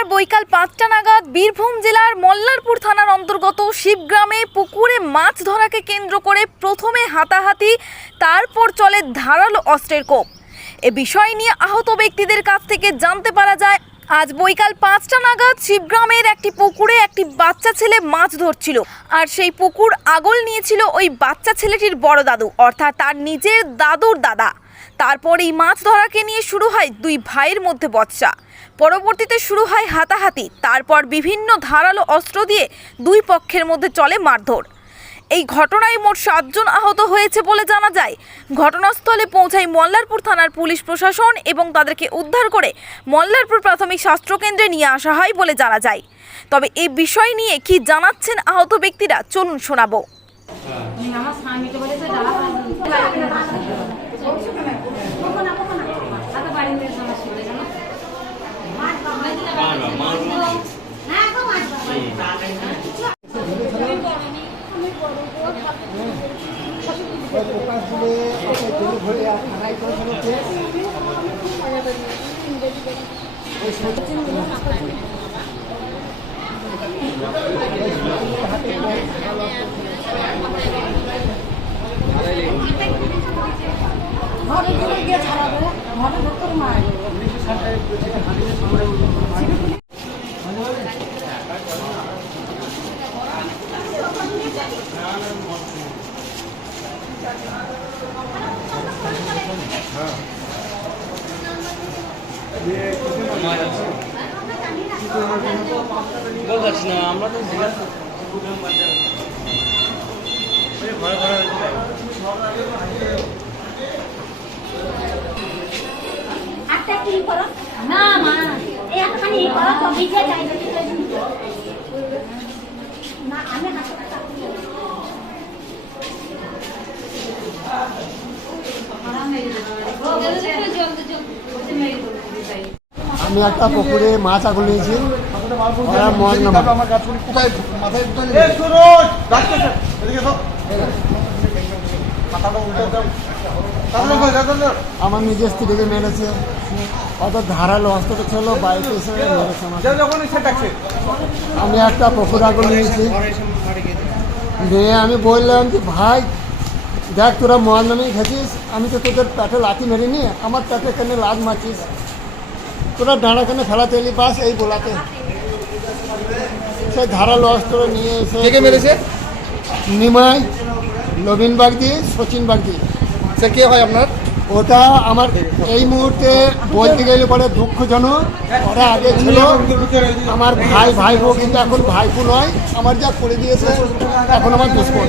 বুধবার বৈকাল পাঁচটা নাগাদ বীরভূম জেলার মল্লারপুর থানার অন্তর্গত শিবগ্রামে পুকুরে মাছ ধরাকে কেন্দ্র করে প্রথমে হাতাহাতি, তারপর চলে ধারালো অস্ত্রের কোপ। এ বিষয় নিয়ে আহত ব্যক্তিদের কাছ থেকে জানতে পারা যায়, আজ বৈকাল পাঁচটা নাগাদ শিবগ্রামের একটি পুকুরে একটি বাচ্চা ছেলে মাছ ধরছিল আর সেই পুকুর আগল নিয়েছিল ওই বাচ্চা ছেলেটির বড় দাদু, অর্থাৎ তার নিজের দাদুর দাদা। তারপর এই মাছ ধরাকে নিয়ে শুরু হয় দুই ভাইয়ের মধ্যে বচসা। পরবর্তীতে শুরু হয় হাতাহাতি, তারপর বিভিন্ন ধারালো অস্ত্র দিয়ে দুই পক্ষের মধ্যে চলে মারধর। এই ঘটনায় মোট সাতজন আহত হয়েছে বলে জানা যায়। ঘটনাস্থলে পৌঁছায় মল্লারপুর থানার পুলিশ প্রশাসন এবং তাদেরকে উদ্ধার করে মল্লারপুর প্রাথমিক স্বাস্থ্যকেন্দ্রে নিয়ে আসা হয় বলে জানা যায়। তবে এই বিষয় নিয়ে কি জানাচ্ছেন আহত ব্যক্তিরা, চলুন শোনাবো আমার স্বামীকে বলেছে দাঁড়া কখন না কখন না এত বাড়ি নিয়ে সমস্যা হয়ে গেল হ্যাঁ তো মাছ ঘরে গিয়ে ছাড়াবে ঘরে ভেতরে মারা বলছি আমরা তো জিজ্ঞাসা কি করো না মা একখানি করো তো ভিজে যাই না আমি হাতে আমি একটা পুকুরে মাছ আগুন নিয়েছি। আমার নিজের স্ত্রীকে মেরেছে। অত ধারালো অস্ত্র ছিল এসে মেরেছে আমি একটা পুকুর আগুন নিয়েছি। দিয়ে আমি বললাম যে ভাই দেখ তোরা মদ নামিয়ে খেয়েছিস আমি তো তোদের পেটে লাঠি মেরিনি আমার পেটে কেন লাদ মারছিস। তোরা ডাঁড়া কেন ফেলাতে এলি বাস এই বোলাতে। সে ধারালো অস্ত্র নিয়ে এসে মেরেছে? নিমাই নবীন বাগদি সচিন বাগদি। সে কে হয় আপনার? ওটা আমার এই মুহূর্তে বলতে গেলে পরে দুঃখজনক। ওরা আগে ছিল। আমার ভাই ভাইপো কিন্তু এখন ভাইপো নয় আমার যা করে দিয়েছে এখন আমার দুশ্মন।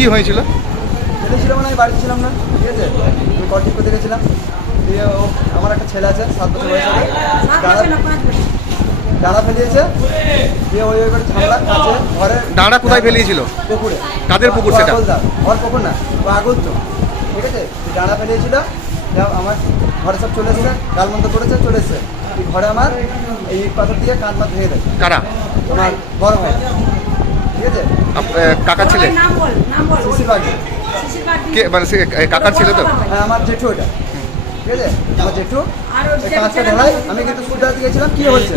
কি হয়েছিল? ছিল মানে আমি বাড়িতে ছিলাম না ঠিক আছে? আমি কন্টিক করতে গেছিলাম। দিয়ে ও আমার একটা ছেলে আছে সাত বছর বয়স হবে ডালা ফেলিয়েছে। দিয়ে ওই ওই করে ঝামেলা কাছে ঘরে ডাঁড়া কোথায় ফেলিয়েছিল? পুকুরে। কাদের পুকুর সেটা? ওর পুকুর না ও আগুন তো ঠিক আছে? ডাঁড়া ফেলিয়েছিল। আমার ঘরে সব চলে এসছে গালমন্দ করেছে চলে এসছে। ঘরে আমার এই পাথর দিয়ে কাঁধ মাথ ভেঙে দেয়। কারা? তোমার বড় ভাই। ঠিক আছে? এ, ছেলে? নাম বল নাম বল। শিশির বাগদি কে মানে সে কাকার ছেলে তো? হ্যাঁ আমার জেঠু ওটা। ঠিক আছে আমার জেঠু আর ওর এই কাঁচটা ঢালাই আমি কিন্তু সুদা দিয়েছিলাম কি হচ্ছে?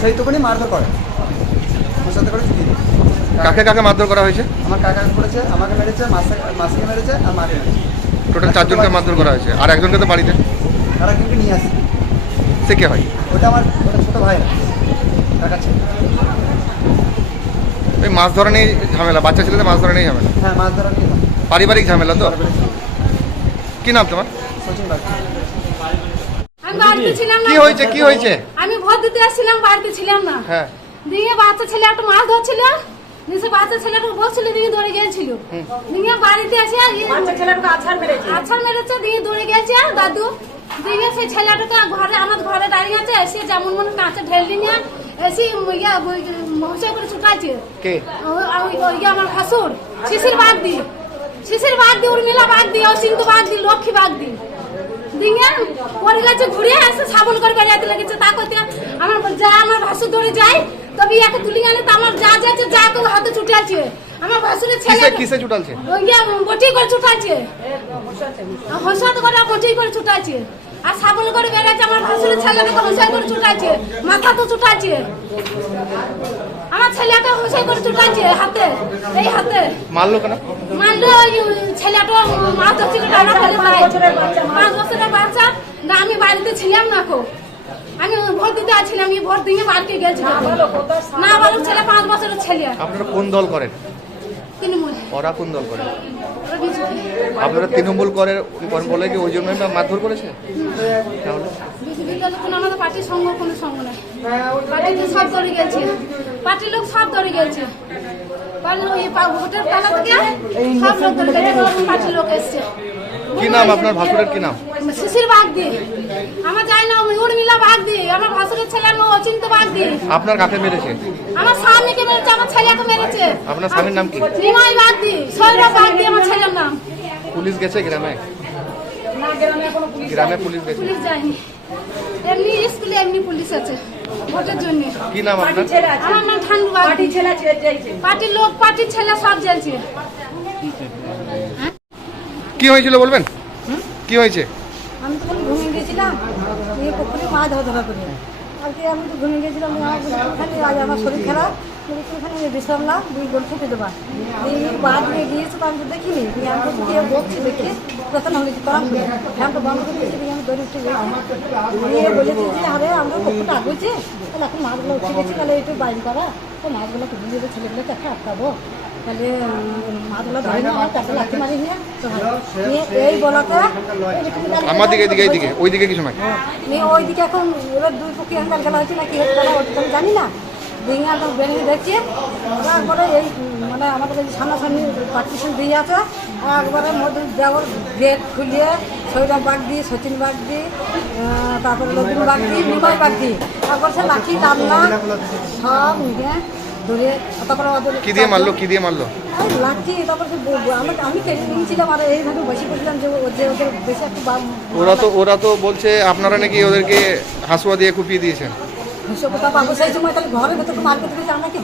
সেই টুকুনি মারধর করে। আমার সাথে করে কাকে কাকে মারধর করা হয়েছে? আমার কাকা করেছে আমাকে মেরেছে মাসে মাসিকে মেরেছে আর মাকে মেরেছে। টোটাল চারজনকে মারধর করা হয়েছে। আর একজনকে তো বাড়িতে? তারা কিন্তু নিয়ে আসছে সে কে হয়? ওটা আমার ওটা ছোটো ভাই না। কাকার ছেলে। এই মাছ ধরা নিয়ে ঝামেলা বাচ্চা ছেলেদের মাছ ধরা নিয়ে ঝামেলা। হ্যাঁ মাছ ধরা নিয়ে পারিবারিক ঝামেলা তো? কি নাম তোমার? সচিন আমি বাড়িতে ছিলাম না। কি হয়েছে কি হয়েছে? আমি ভোট দিতে আসছিলাম বাড়িতে ছিলাম না। হ্যাঁ। দিয়ে বাচ্চা ছেলে একটা মাছ ধরছিল। দিয়ে সে বাচ্চা ছেলেটা বসছিল দিয়ে গিয়েছিল। দিয়ে বাড়িতে এসে বাচ্চা ছেলেটাকে আছাড় মেরেছে। আছাড় মেরেছে দিয়ে দৌড়ে গেছে দাদু। দিয়ে সেই ছেলেটাকে ঘরে আমার ঘরে দাঁড়িয়ে আছে এসে যেমন মনে কাঁচে ঢেলে নিয়ে এসে ইয়া করে ছুটাইছে কে? আমার ভাসুর Shishir Bagdi Shishir Bagdi Urmila Bagdi অসিন্ত বাগ দি লক্ষ্মী বাগ দি দিয়ে পরে গেছে ঘুরে এসে সাবল করে বেরিয়াতে লেগেছে। তা করতে আমার যা আমার ভাসুর ধরে যায় তবে একে তুলি আনে তো আমার যা যাচ্ছে যা কেউ হাতে ছুটে আছে আমার ভাসুরের ছেলে কিসে চুটালছে ইয়ে বটি করে হসাত করে বটি করে ছুটাচ্ছে আর সাবল করে বেড়াচ্ছে আমার ভাসুরের ছেলেকে হসাই করে ছুটাচ্ছে মাথা তো ছুটাচ্ছে আমার ছেলেকে হসাই করে ছুটাচ্ছে হাতে এই হাতে। মারলো কেন? মানলো ওই ছেলেটা মাছ ফেলে পায়। পাঁচ বছরের বাচ্চা না আমি বাড়িতে ছিলাম না কো। আমি ভোট দিতে আসছিলাম আমি ভোট দিয়ে বাড়িতে গেছিলাম না বালক ছেলে পাঁচ বছরের ছেলে। আপনারা কোন দল করেন? তৃণমূল। ওরা কোন দল করে ওরা আপনারা তৃণমূল করে বলে কি ওই জন্য মারধর করেছে? তাহলে আমাদের পার্টির সঙ্গ কোনো সঙ্গ নাই। পার্টিতে সব ধরে গেছে। পার্টির লোক সব ধরে গেছে। থেকে সব লোক ধরে গেছে পার্টির লোক এসছে। কি নাম আপনার ভাসুরের কি নাম? শিশির বাগ দি আমার যাই না উর্মিলা আমার ভাসুরের ছেলে আমি অচিন্ত আপনার কাকে মেরেছে? আমার স্বামীকে মেরেছে আমার ছেলেকে মেরেছে। আপনার স্বামীর নাম কি? নিমাই বাগ দি সৈরা আমার ছেলের নাম। পুলিশ গেছে গ্রামে? গ্রামে পুলিশ গেছে পুলিশ যায়নি। এমনি স্কুলে এমনি পুলিশ আছে ভোটের জন্য। কি নাম আপনার? আমার নাম ঠান্ডু পার্টির লোক পার্টির ছেলে সব জ্বলছে কি হয়েছিল বলবেন? কি হয়েছে? আমি তখন ঘুমিয়ে গেছিলাম। এই পুকুরে মাছ ধরা ধরা করে কালকে আমি তো ঘুমিয়ে গেছিলাম ওখানে আজ আমার শরীর খারাপ। তুই বিশ্রাম না দুই গোল ফুটে দেবা। এই দিয়ে গিয়েছে তো আমি তো দেখিনি দিয়ে আমি তো গিয়ে বলছি দেখি প্রথম হয়েছে তখন ফ্যানটা বন্ধ করে দিয়েছি দিয়ে আমি দৌড়ে উঠে দিয়ে বলেছি যে আরে আমরা তাহলে এখন মাছগুলো উঠে গেছি তাহলে একটু বাইরে করা। তো মাছগুলো খুঁজে দিয়ে ছেলেগুলো দেখে আটকাবো। তাহলে উম, মাছগুলো ধরে না লাঠি মারি নিয়ে এই বলাতে আমার দিকে এদিকে এইদিকে ওই দিকে কিছু মেয়ে ওইদিকে এখন ওরা দুই পক্ষে হ্যান্ডেল খেলা হচ্ছে না কি হচ্ছে না ওটা তো আমি জানি না। ভেঙে একদম বেরিয়ে দেখছি তারপরে এই মানে আমাদের এই সামনাসামনি পার্টিশন দিয়ে আছে। একবারে মধ্যে দেওয়ার গেট খুলিয়ে সৈরভ বাগ দিয়ে সচিন বাগ দিয়ে আহ, তারপরে লবিন বাগ দিয়ে নিময় বাগ দিয়ে তারপর সে লাঠি টানলা সব নিয়ে ধরে তারপরে ওদের কি দিয়ে মারলো? কি দিয়ে মারলো? লাঠি তারপর সে ব- ব- আমি নিয়েছিলাম আর এইভাবে বসে পড়ছিলাম যে যে ওদের বেশি একটু ওরা তো ওরা তো বলছে আপনারা নাকি ওদেরকে হাসুয়া দিয়ে কুপিয়ে দিয়েছেন। হইসো কথা পাবো। সেই সময় তাহলে ঘরের ভেতরে মার করতে গেছি আমরা কি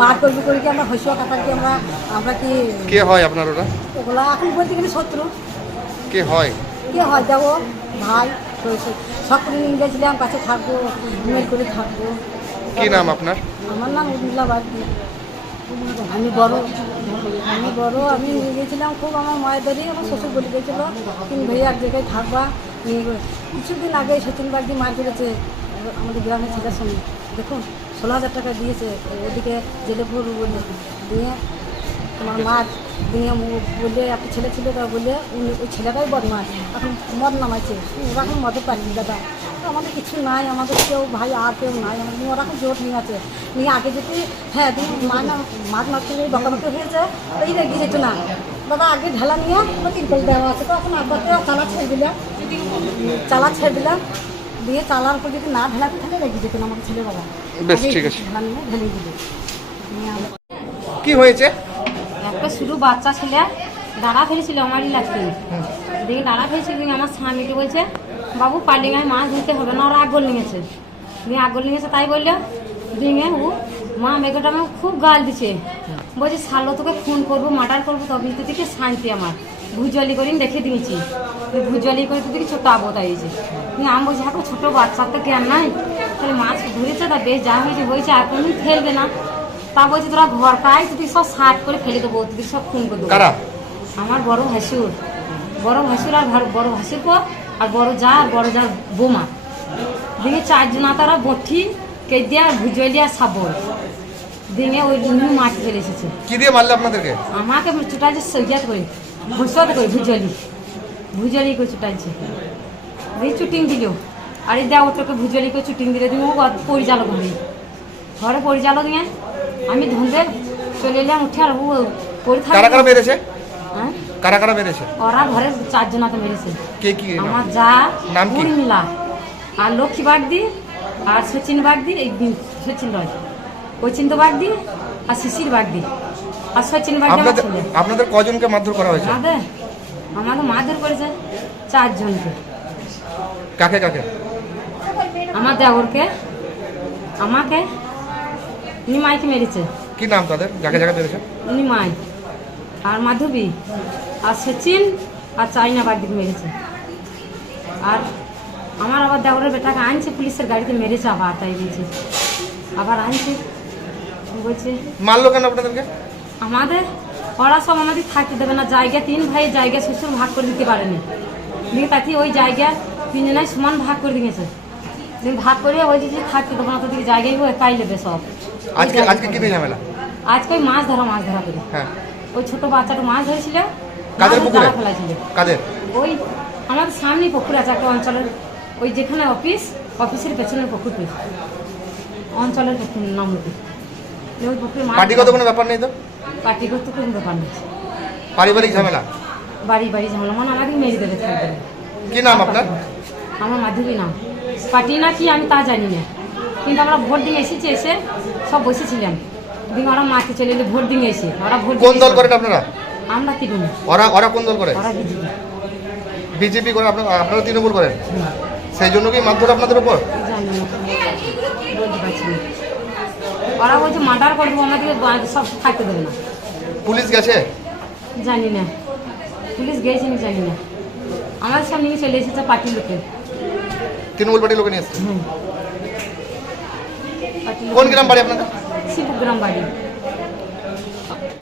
মার করবি করি কি আমরা হইসো কাটা কি আমরা আমরা কি কে হয় আপনার ওরা? ওগুলা এখন বলতে গেলে শত্রু। কে হয়? কে হয়? যাব ভাই সব করে নিয়ে গেছিলাম কাছে থাকব মেল করে থাকব। কি নাম আপনার? আমার নাম উর্মিলা বাগদি। আমি বড় আমি বড় আমি নিয়ে গেছিলাম খুব আমার মায়ের দাঁড়িয়ে আমার শ্বশুর বলে গেছিল। তুমি ভাইয়া এক জায়গায় থাকবা। নিয়ে কিছুদিন আগে সচিন বাগদি মার করেছে আমাদের গ্রামের ছেলের সঙ্গে। দেখুন, ষোলো হাজার টাকা দিয়েছে ওদিকে জেলে ভরু বলে, দিয়ে তোমার মা দিয়ে বলে একটা ছেলে ছিল তা বলে ওই ছেলেটাই বদমাস এখন মদ নামাইছে। ওরা এখন মদে পারিনি দাদা। আমাদের কিছু নাই, আমাদের কেউ ভাই আর কেউ নাই, আমাদের ওরা এখন জোট নিয়ে আছে। নিয়ে আগে যদি হ্যাঁ তুমি মা না মাছ নষ্ট করে বকাবকি হয়েছে এই রেগে যেত না। দাদা, আগে ঢালা নিয়ে তিরপল দেওয়া আছে, তো এখন আব্বাকে চালা ছেড়ে দিলাম। চালা ছেড়ে দিলাম। দিয়ে চালার পর যদি না ঢালাতে তাহলে রেগে যেত না আমাদের ছেলে বাবা। বেশ, ঠিক আছে। ঢেলে দিল কি হয়েছে? একটা শুধু বাচ্চা ছেলে দাঁড়া ফেলেছিল আমারই লাগতে দেখি দাঁড়া ফেলেছিল আমার স্বামীকে বলছে বাবু পালিয়ে গায়ে মাছ ধরতে হবে না ওরা আগল নিয়েছে। দিয়ে আগল নিয়েছে তাই বলল দিয়ে ও মা মেঘটা আমাকে খুব গাল দিছে। বলছে শালো তোকে ফোন করব মার্ডার করব তবে তো থেকে শান্তি আমার। ভুজলি করে আমি রেখে দিয়েছি। ভুজলি করে তো দেখি ছোট আবত আইছে আমি বলছি হ্যাঁ ছোটো বাচ্চার তো জ্ঞান নাই? তাহলে মাছ ধরেছে তা বেশ যা হয়েছে হয়েছে আর ফেলবে না। তা বলছে তোরা ঘর পাই তুই সব সাট করে ফেলে দেবো তুই সব খুন করে দেবো। আমার বড় ভাসুর। বড় ভাসুর আর ঘর- বড় ভাসুর পর আর বড় যা আর বড় যা বোমা। দিনে চারজন তারা বঠি কেদিয়া ভুজলিয়া সাবল। দিনে ওই দিনে মাছ চলে এসেছে। কি দিয়ে মারলে আপনাদেরকে? আমাকে চুটাইছে সৈয়াত করে ভুসত করে ভুজলি ভুজলি করে চুটাইছে এই চুটিং দিল। আর দেওয়া ওটাকে ভুজলি করে চুটিং দিলে? তুমি পরিচালক ঘরে ঘরে পরিচালক নিয়ে আমি ধুন্দে চলে এলাম উঠে আর। কারা কারা মেরেছে? হ্যাঁ? কারা কারা মেরেছে? ওরা ঘরে চারজনাতে মেরেছে। কে কি আমার যা নাম কি? উর্মিলা আর লক্ষ্মী বাগদি আর সচিন বাগদি এই সচিন রয়। অচিন্ত বাগদি আর শিশির বাগদি। আর সচিন বাগদি আপনাদের কজনকে মারধর করা হয়েছে? আমাদের মাদের করেছে চারজনকে। কাকে কাকে? আমার দেওরকে আমাকে নিমাইকে মেরেছে। কি নাম তাদের? যাকে যাকে মেরেছে নিমাই আর মাধবী আর সচিন আর চাইনা বাগদিকে মেরেছে। আর আমার আবার দেওরের বেটাকে আনছে পুলিশের গাড়িতে মেরেছে আবার তাই বলছে। আবার আনছে। বলছে মারলো কেন আপনাদেরকে? আমাদের ওরা সব আমাদের থাকতে দেবে না। জায়গা তিন ভাই জায়গা শ্বশুর ভাগ করে দিতে পারেনি। দিয়ে তাকে ওই জায়গা তিনজনাই সমান ভাগ করে দিয়েছে। ভাগ করে ওই যে থাকতে দেবো না তোদের জায়গায় একাই নেবে সব। আজকে আজকে কি ঝামেলা আজকে ওই মাছ ধরা মাছ ধরা করে হ্যাঁ। ওই ছোট বাচ্চাটা মাছ ধরেছিল কাদের পুকুরে? কাদের? ওই আমাদের সামনেই পুকুর আছে একটা অঞ্চলের। ওই যেখানে অফিস অফিসের পেছনের পুকুরটি। অঞ্চলের নামটি পার্টিগত কোনো ব্যাপার নেই তো? পার্টিগত কোনো ব্যাপার নেই। পারিবারিক ঝামেলা? বাড়ি বাড়ি ঝামেলা। মানে আমাকে মেরে দেবে থাকবে কি নাম আপনার? আমার মাধবী নাম। পার্টি না কি আমি তা জানি না। কিন্তু আমরা ভোট দিয়ে এসেছি এসে সব বসেছিলাম। দিয়ে ওরা মাকে চলে এলে ভোট দিয়ে এসে। ওরা ভোট কোন দল করেন আপনারা? আমরা তৃণমূল। ওরা ওরা কোন দল করে? ওরা বিজেপি। বিজেপি করে আপনারা আপনারা তৃণমূল করেন? সেই জন্য কি মারধর আপনাদের উপর? জানি না। ওরা বলছে মার্ডার করে দেবো আমাদেরকে সব থাকতে দেবে না। পুলিশ গেছে? জানি না। পুলিশ গেছে আমি জানি না। আমার সামনে নিয়ে চলে এসেছে পার্টির লোকে। তৃণমূল পার্টির লোকে নিয়ে এসেছে? কোন গ্রাম বাড়ি আপনার? শিবগ্রাম বাড়ি।